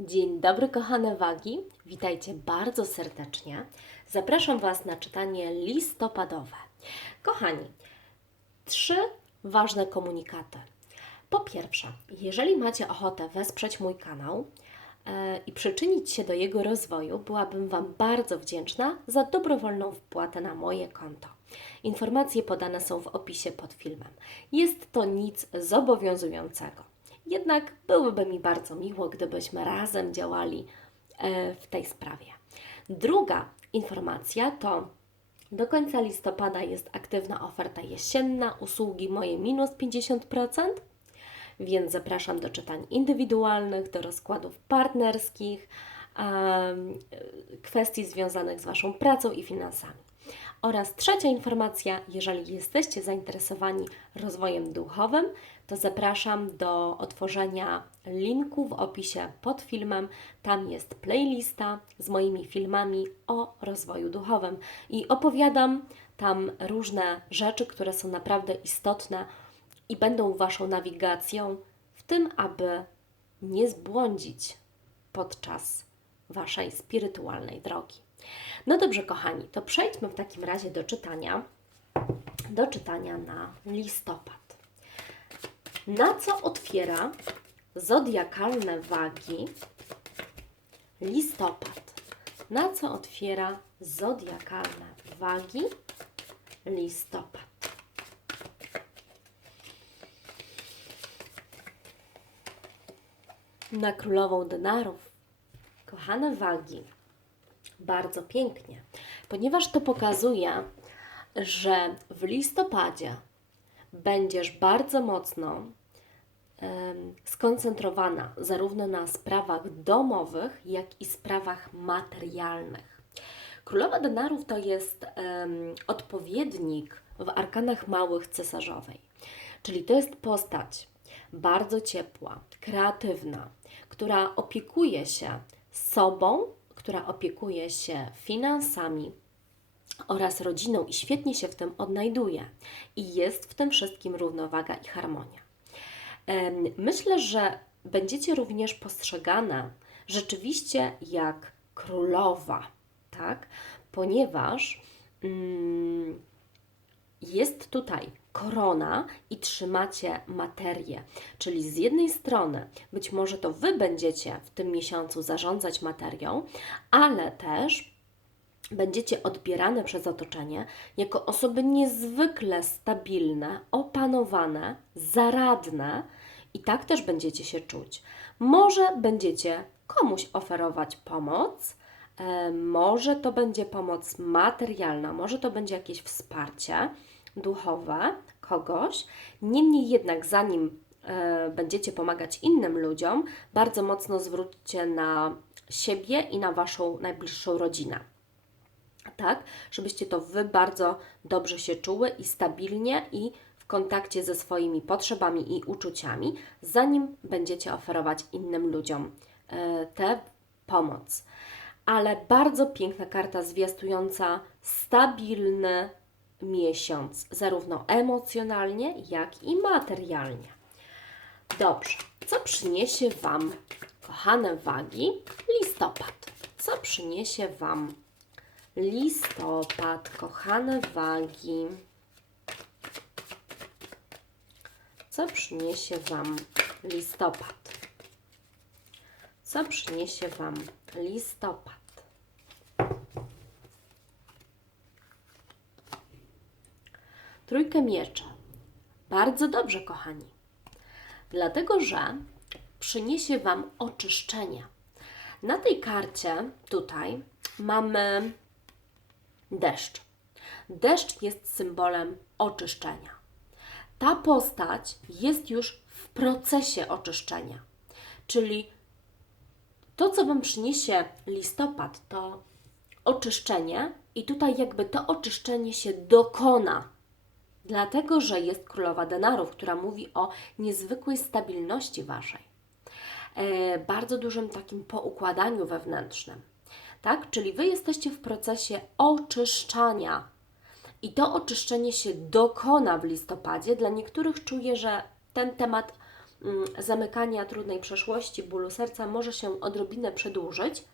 Dzień dobry, kochane wagi. Witajcie bardzo serdecznie. Zapraszam Was na czytanie listopadowe. Kochani, trzy ważne komunikaty. Po pierwsze, jeżeli macie ochotę wesprzeć mój kanał e, i przyczynić się do jego rozwoju, byłabym Wam bardzo wdzięczna za dobrowolną wpłatę na moje konto. Informacje podane są w opisie pod filmem. Jest to nic zobowiązującego. Jednak byłoby mi bardzo miło, gdybyśmy razem działali e, w tej sprawie. Druga informacja to do końca listopada jest aktywna oferta jesienna, usługi moje minus 50%, więc zapraszam do czytań indywidualnych, do rozkładów partnerskich, em, kwestii związanych z Waszą pracą i finansami. Oraz trzecia informacja, jeżeli jesteście zainteresowani rozwojem duchowym, to zapraszam do otworzenia linku w opisie pod filmem. Tam jest playlista z moimi filmami o rozwoju duchowym i opowiadam tam różne rzeczy, które są naprawdę istotne i będą Waszą nawigacją w tym, aby nie zbłądzić podczas Waszej spirytualnej drogi. No dobrze, kochani, to przejdźmy w takim razie do czytania, do czytania na listopad. Na co otwiera zodiakalne wagi listopad? Na co otwiera zodiakalne wagi listopad? Na królową denarów, kochane wagi, bardzo pięknie, ponieważ to pokazuje, że w listopadzie będziesz bardzo mocno skoncentrowana zarówno na sprawach domowych, jak i sprawach materialnych. Królowa denarów to jest odpowiednik w arkanach małych cesarzowej, czyli to jest postać bardzo ciepła, kreatywna, która opiekuje się sobą, która opiekuje się finansami, oraz rodziną i świetnie się w tym odnajduje. I jest w tym wszystkim równowaga i harmonia. Myślę, że będziecie również postrzegane rzeczywiście jak królowa, tak? Ponieważ mm, jest tutaj korona i trzymacie materię. Czyli z jednej strony być może to Wy będziecie w tym miesiącu zarządzać materią, ale też będziecie odbierane przez otoczenie jako osoby niezwykle stabilne, opanowane, zaradne i tak też będziecie się czuć. Może będziecie komuś oferować pomoc, e, może to będzie pomoc materialna, może to będzie jakieś wsparcie duchowe kogoś. Niemniej jednak, zanim e, będziecie pomagać innym ludziom, bardzo mocno zwróćcie na siebie i na Waszą najbliższą rodzinę tak, żebyście to Wy bardzo dobrze się czuły i stabilnie i w kontakcie ze swoimi potrzebami i uczuciami, zanim będziecie oferować innym ludziom e, tę pomoc. Ale bardzo piękna karta zwiastująca stabilny miesiąc, zarówno emocjonalnie, jak i materialnie. Dobrze, co przyniesie Wam, kochane wagi, listopad? Co przyniesie Wam Listopad, kochane wagi. Co przyniesie Wam listopad? Co przyniesie Wam listopad? Trójkę mieczy. Bardzo dobrze, kochani. Dlatego, że przyniesie Wam oczyszczenie. Na tej karcie tutaj mamy deszcz. Deszcz jest symbolem oczyszczenia. Ta postać jest już w procesie oczyszczenia, czyli to, co Wam przyniesie listopad, to oczyszczenie, i tutaj jakby to oczyszczenie się dokona, dlatego że jest królowa denarów, która mówi o niezwykłej stabilności Waszej, e, bardzo dużym takim poukładaniu wewnętrznym tak? Czyli Wy jesteście w procesie oczyszczania i to oczyszczenie się dokona w listopadzie. Dla niektórych czuję, że ten temat mm, zamykania trudnej przeszłości, bólu serca może się odrobinę przedłużyć,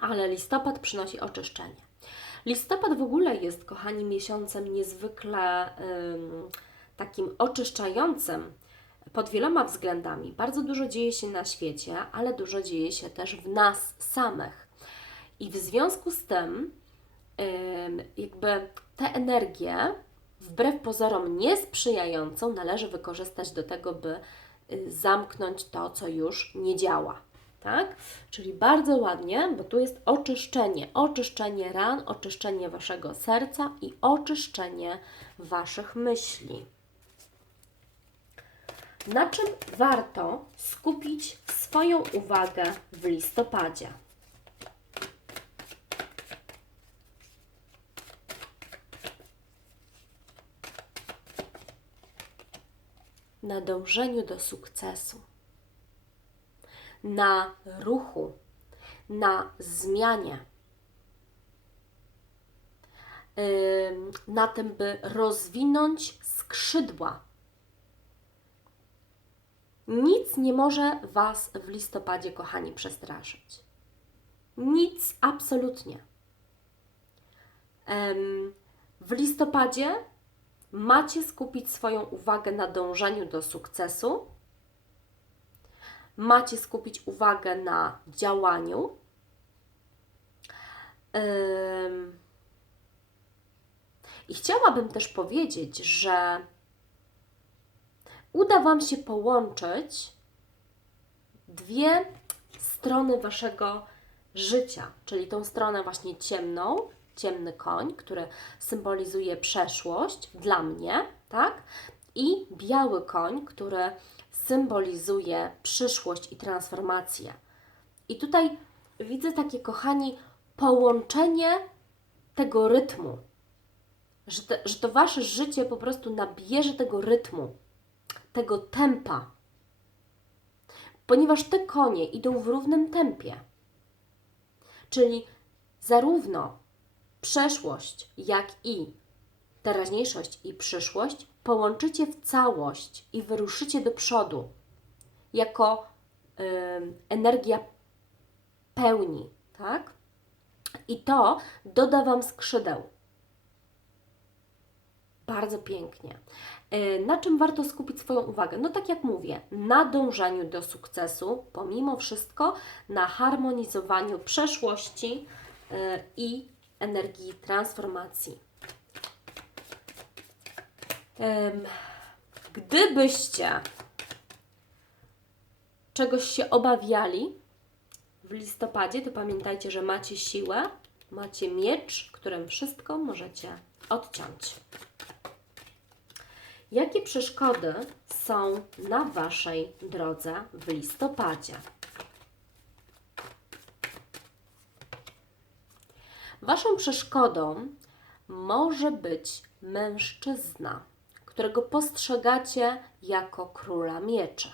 ale listopad przynosi oczyszczenie. Listopad w ogóle jest, kochani, miesiącem niezwykle ym, takim oczyszczającym pod wieloma względami. Bardzo dużo dzieje się na świecie, ale dużo dzieje się też w nas samych. I w związku z tym, ym, jakby tę energię, wbrew pozorom niesprzyjającą, należy wykorzystać do tego, by y, zamknąć to, co już nie działa. Tak? Czyli bardzo ładnie, bo tu jest oczyszczenie, oczyszczenie ran, oczyszczenie waszego serca i oczyszczenie waszych myśli. Na czym warto skupić swoją uwagę w listopadzie? Na dążeniu do sukcesu, na ruchu, na zmianie, na tym, by rozwinąć skrzydła. Nic nie może Was w listopadzie, kochani, przestraszyć. Nic absolutnie. W listopadzie macie skupić swoją uwagę na dążeniu do sukcesu, macie skupić uwagę na działaniu. I chciałabym też powiedzieć, że uda Wam się połączyć dwie strony Waszego życia, czyli tą stronę właśnie ciemną, ciemny koń, który symbolizuje przeszłość dla mnie, tak? I biały koń, który symbolizuje przyszłość i transformację. I tutaj widzę takie, kochani, połączenie tego rytmu, że, te, że to Wasze życie po prostu nabierze tego rytmu, tego tempa, ponieważ te konie idą w równym tempie. Czyli zarówno przeszłość, jak i teraźniejszość i przyszłość połączycie w całość i wyruszycie do przodu jako ym, energia pełni, tak? I to doda Wam skrzydeł. Bardzo pięknie. Y, Na czym warto skupić swoją uwagę? No tak jak mówię, na dążeniu do sukcesu, pomimo wszystko, na harmonizowaniu przeszłości y, i energii transformacji. Gdybyście czegoś się obawiali w listopadzie, to pamiętajcie, że macie siłę, macie miecz, którym wszystko możecie odciąć. Jakie przeszkody są na Waszej drodze w listopadzie? Waszą przeszkodą może być mężczyzna, którego postrzegacie jako króla mieczy.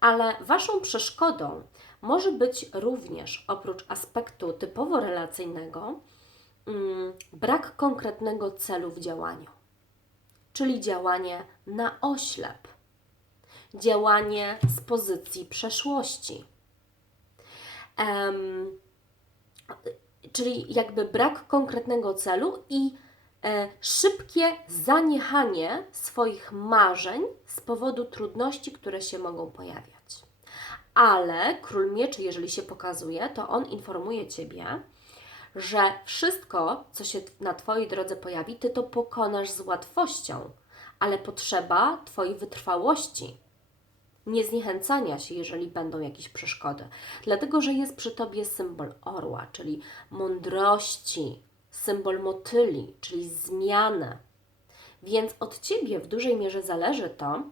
Ale Waszą przeszkodą może być również, oprócz aspektu typowo relacyjnego, mm, brak konkretnego celu w działaniu czyli działanie na oślep, działanie z pozycji przeszłości. Em, czyli jakby brak konkretnego celu i szybkie zaniechanie swoich marzeń z powodu trudności, które się mogą pojawiać. Ale król mieczy, jeżeli się pokazuje, to on informuje ciebie, że wszystko, co się na Twojej drodze pojawi, Ty to pokonasz z łatwością, ale potrzeba Twojej wytrwałości, nie zniechęcania się, jeżeli będą jakieś przeszkody. Dlatego, że jest przy Tobie symbol orła, czyli mądrości, symbol motyli, czyli zmiany. Więc od Ciebie w dużej mierze zależy to,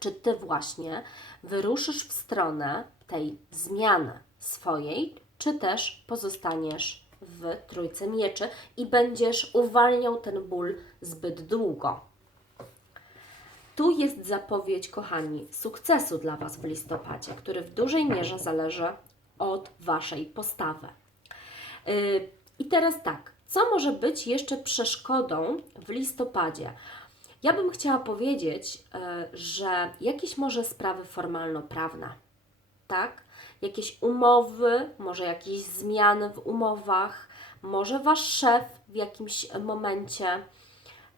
czy Ty właśnie wyruszysz w stronę tej zmiany swojej, czy też pozostaniesz w trójce mieczy i będziesz uwalniał ten ból zbyt długo. Tu jest zapowiedź, kochani, sukcesu dla Was w listopadzie, który w dużej mierze zależy od Waszej postawy. Yy, I teraz tak, co może być jeszcze przeszkodą w listopadzie? Ja bym chciała powiedzieć, e, że jakieś może sprawy formalno-prawne, tak? Jakieś umowy, może jakieś zmiany w umowach, może Wasz szef w jakimś momencie.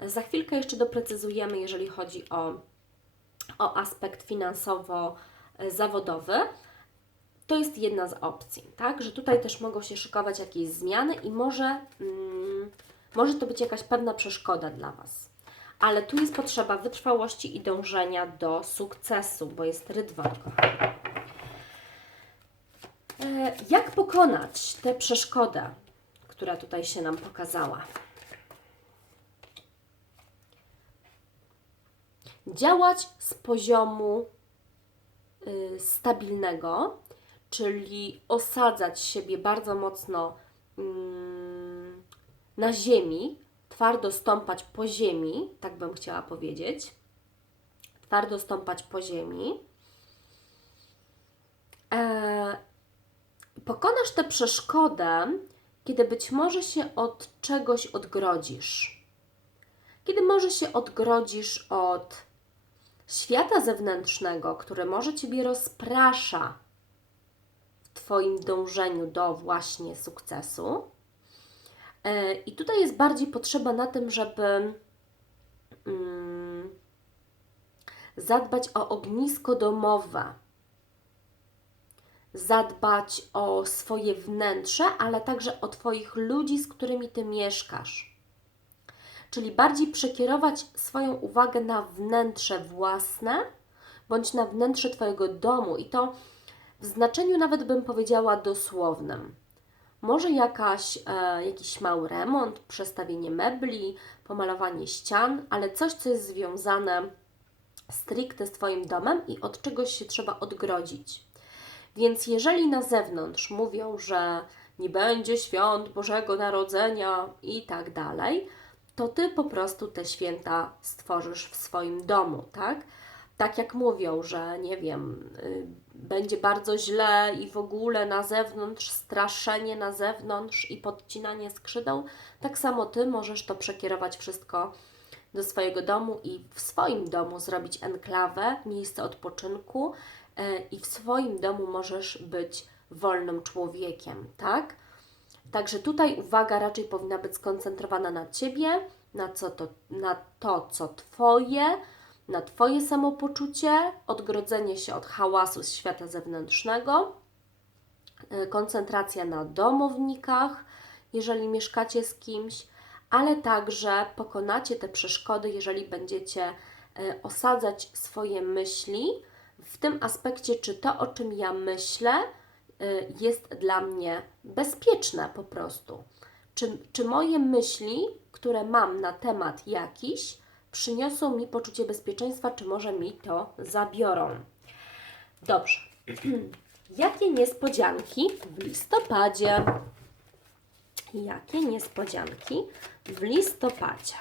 Za chwilkę jeszcze doprecyzujemy, jeżeli chodzi o, o aspekt finansowo-zawodowy. To jest jedna z opcji, tak? Że tutaj też mogą się szykować jakieś zmiany i może, mm, może to być jakaś pewna przeszkoda dla Was. Ale tu jest potrzeba wytrwałości i dążenia do sukcesu, bo jest rydwan, kochani. E, Jak pokonać tę przeszkodę, która tutaj się nam pokazała? Działać z poziomu y, stabilnego, czyli osadzać siebie bardzo mocno mm, na ziemi, twardo stąpać po ziemi, tak bym chciała powiedzieć. Twardo stąpać po ziemi. E, pokonasz tę przeszkodę, kiedy być może się od czegoś odgrodzisz. Kiedy może się odgrodzisz od świata zewnętrznego, który może Ciebie rozprasza Twoim dążeniu do właśnie sukcesu. E, I tutaj jest bardziej potrzeba na tym, żeby mm, zadbać o ognisko domowe, zadbać o swoje wnętrze, ale także o Twoich ludzi, z którymi Ty mieszkasz. Czyli bardziej przekierować swoją uwagę na wnętrze własne, bądź na wnętrze Twojego domu i to w znaczeniu nawet bym powiedziała dosłownym. Może jakaś, e, jakiś mały remont, przestawienie mebli, pomalowanie ścian, ale coś, co jest związane stricte z Twoim domem i od czegoś się trzeba odgrodzić. Więc jeżeli na zewnątrz mówią, że nie będzie świąt Bożego Narodzenia i tak dalej, to Ty po prostu te święta stworzysz w swoim domu, tak? Tak jak mówią, że nie wiem, y, będzie bardzo źle i w ogóle na zewnątrz, straszenie na zewnątrz i podcinanie skrzydeł, tak samo Ty możesz to przekierować wszystko do swojego domu i w swoim domu zrobić enklawę, miejsce odpoczynku e, i w swoim domu możesz być wolnym człowiekiem, tak? Także tutaj uwaga raczej powinna być skoncentrowana na Ciebie, na, co to, na to, co Twoje, na Twoje samopoczucie, odgrodzenie się od hałasu z świata zewnętrznego, y, koncentracja na domownikach, jeżeli mieszkacie z kimś, ale także pokonacie te przeszkody, jeżeli będziecie y, osadzać swoje myśli w tym aspekcie, czy to, o czym ja myślę, y, jest dla mnie bezpieczne po prostu. Czy, czy moje myśli, które mam na temat jakiś, przyniosą mi poczucie bezpieczeństwa, czy może mi to zabiorą? Dobrze. Jakie niespodzianki w listopadzie? Jakie niespodzianki w listopadzie?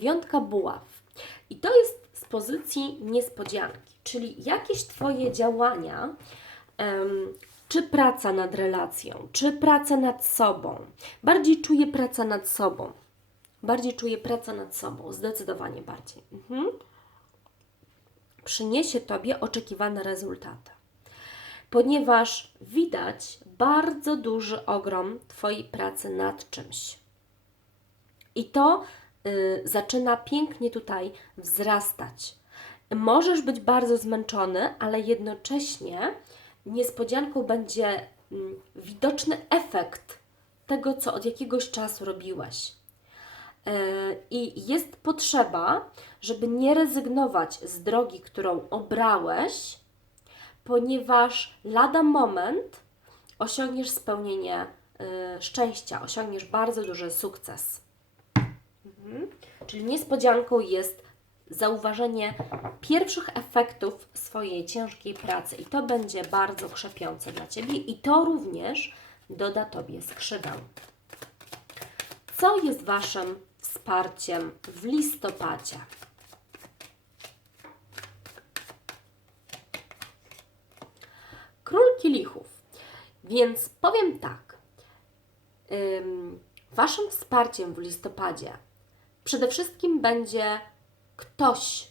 Dziewiątka buław. I to jest z pozycji niespodzianki, czyli jakieś Twoje działania, em, czy praca nad relacją, czy praca nad sobą. Bardziej czuję praca nad sobą. Bardziej czuję praca nad sobą, zdecydowanie bardziej. Mhm. Przyniesie Tobie oczekiwane rezultaty. Ponieważ widać bardzo duży ogrom Twojej pracy nad czymś. I to zaczyna pięknie tutaj wzrastać. Możesz być bardzo zmęczony, ale jednocześnie niespodzianką będzie mm, widoczny efekt tego, co od jakiegoś czasu robiłeś. Y, I jest potrzeba, żeby nie rezygnować z drogi, którą obrałeś, ponieważ lada moment osiągniesz spełnienie y, szczęścia, osiągniesz bardzo duży sukces. Mhm. Czyli niespodzianką jest zauważenie pierwszych efektów swojej ciężkiej pracy i to będzie bardzo krzepiące dla Ciebie i to również doda Tobie skrzydeł. Co jest Waszym wsparciem w listopadzie? Król kielichów. Więc powiem tak. Ym, waszym wsparciem w listopadzie przede wszystkim będzie ktoś,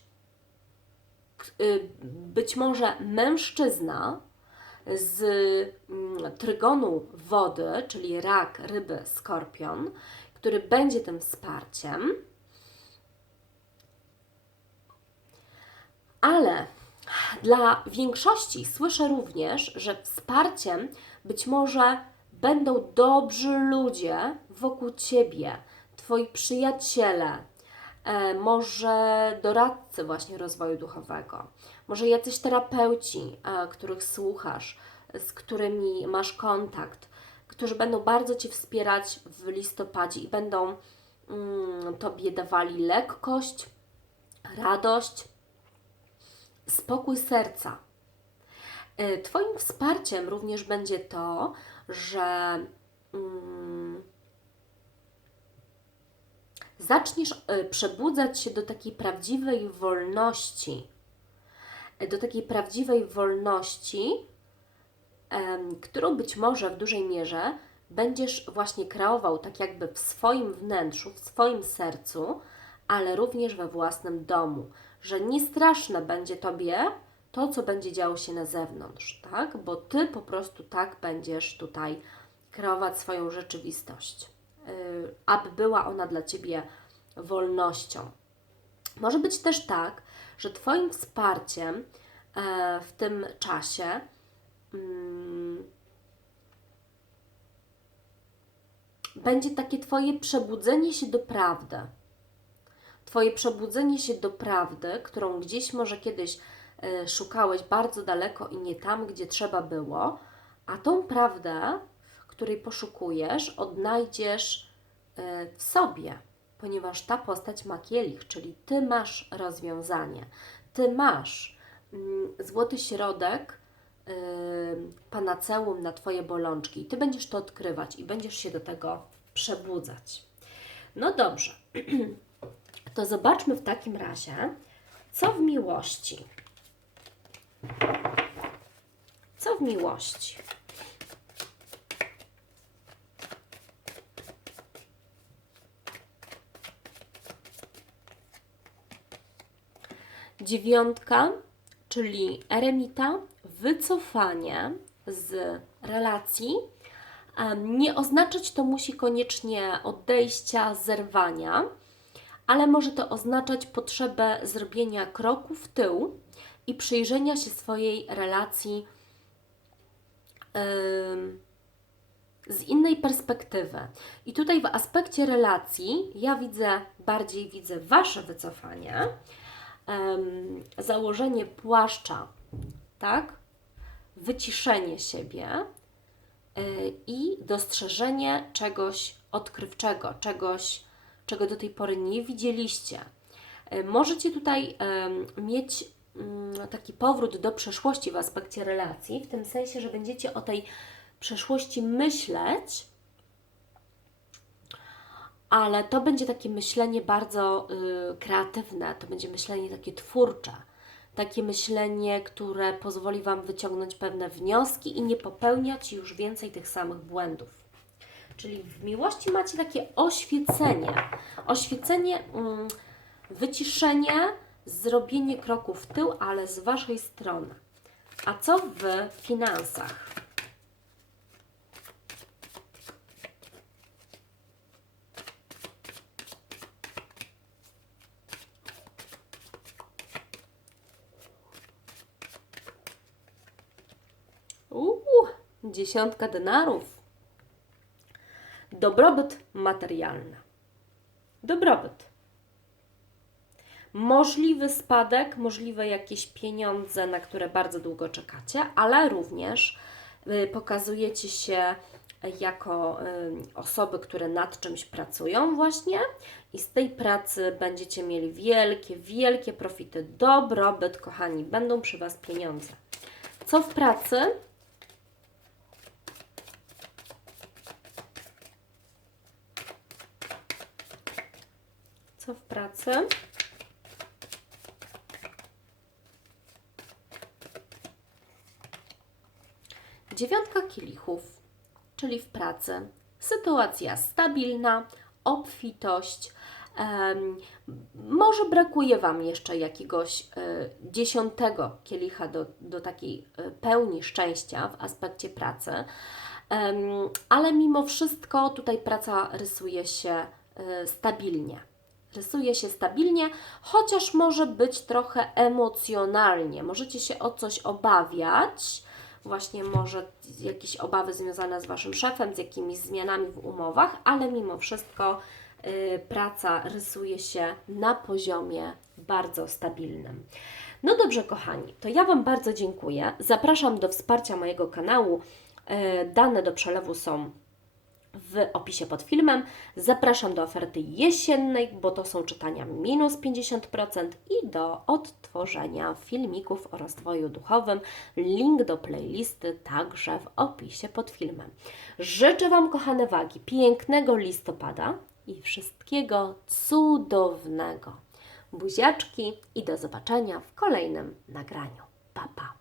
y, być może mężczyzna z mm, trygonu wody, czyli rak, ryby, skorpion, który będzie tym wsparciem. Ale dla większości słyszę również, że wsparciem być może będą dobrzy ludzie wokół ciebie, twoi przyjaciele, e, może doradcy właśnie rozwoju duchowego, może jacyś terapeuci, e, których słuchasz, z którymi masz kontakt, którzy będą bardzo Cię wspierać w listopadzie i będą mm, Tobie dawali lekkość, radość, spokój serca. E, Twoim wsparciem również będzie to, że mm, zaczniesz e, przebudzać się do takiej prawdziwej wolności, e, do takiej prawdziwej wolności, którą być może w dużej mierze będziesz właśnie kreował tak jakby w swoim wnętrzu, w swoim sercu, ale również we własnym domu, że nie straszne będzie Tobie to, co będzie działo się na zewnątrz, tak? Bo Ty po prostu tak będziesz tutaj kreować swoją rzeczywistość, aby była ona dla Ciebie wolnością. Może być też tak, że Twoim wsparciem e, w tym czasie mm, będzie takie Twoje przebudzenie się do prawdy. Twoje przebudzenie się do prawdy, którą gdzieś może kiedyś e, szukałeś bardzo daleko i nie tam, gdzie trzeba było, a tą prawdę, której poszukujesz, odnajdziesz e, w sobie, ponieważ ta postać ma kielich, czyli Ty masz rozwiązanie. Ty masz mm, złoty środek, yy, panaceum na Twoje bolączki. Ty będziesz to odkrywać i będziesz się do tego przebudzać. No dobrze, to zobaczmy w takim razie, co w miłości. Co w miłości? Dziewiątka, czyli eremita, wycofanie z relacji. Nie oznaczać to musi koniecznie odejścia, zerwania, ale może to oznaczać potrzebę zrobienia kroku w tył i przyjrzenia się swojej relacji z innej perspektywy. I tutaj w aspekcie relacji ja widzę, bardziej widzę Wasze wycofanie, em, założenie płaszcza, tak? Wyciszenie się y, i dostrzeżenie czegoś odkrywczego, czegoś, czego do tej pory nie widzieliście. Y, Możecie tutaj mieć mm, taki powrót do przeszłości w aspekcie relacji, w tym sensie, że będziecie o tej przeszłości myśleć, ale to będzie takie myślenie bardzo y, kreatywne, to będzie myślenie takie twórcze, takie myślenie, które pozwoli Wam wyciągnąć pewne wnioski i nie popełniać już więcej tych samych błędów. Czyli w miłości macie takie oświecenie, oświecenie, mm, wyciszenie, zrobienie kroku w tył, ale z Waszej strony. A co w finansach? Uuu, dziesiątka denarów. Dobrobyt materialny. Dobrobyt. Możliwy spadek, możliwe jakieś pieniądze, na które bardzo długo czekacie, ale również y, pokazujecie się jako y, osoby, które nad czymś pracują właśnie i z tej pracy będziecie mieli wielkie, wielkie profity. Dobrobyt, kochani, będą przy Was pieniądze. Co w pracy? W pracy? Dziewiątka kielichów, czyli w pracy. Sytuacja stabilna, obfitość. Em, może brakuje Wam jeszcze jakiegoś e, dziesiątego kielicha do, do takiej e, pełni szczęścia w aspekcie pracy, Em, ale mimo wszystko tutaj praca rysuje się e, stabilnie. Rysuje się stabilnie, chociaż może być trochę emocjonalnie. Możecie się o coś obawiać, właśnie może jakieś obawy związane z Waszym szefem, z jakimiś zmianami w umowach, ale mimo wszystko y, praca rysuje się na poziomie bardzo stabilnym. No dobrze, kochani, to ja Wam bardzo dziękuję. Zapraszam do wsparcia mojego kanału. Y, Dane do przelewu są w opisie pod filmem. Zapraszam do oferty jesiennej, bo to są czytania minus 50% i do odtworzenia filmików o rozwoju duchowym. Link do playlisty także w opisie pod filmem. Życzę Wam, kochane wagi, pięknego listopada i wszystkiego cudownego. Buziaczki i do zobaczenia w kolejnym nagraniu. Pa, pa!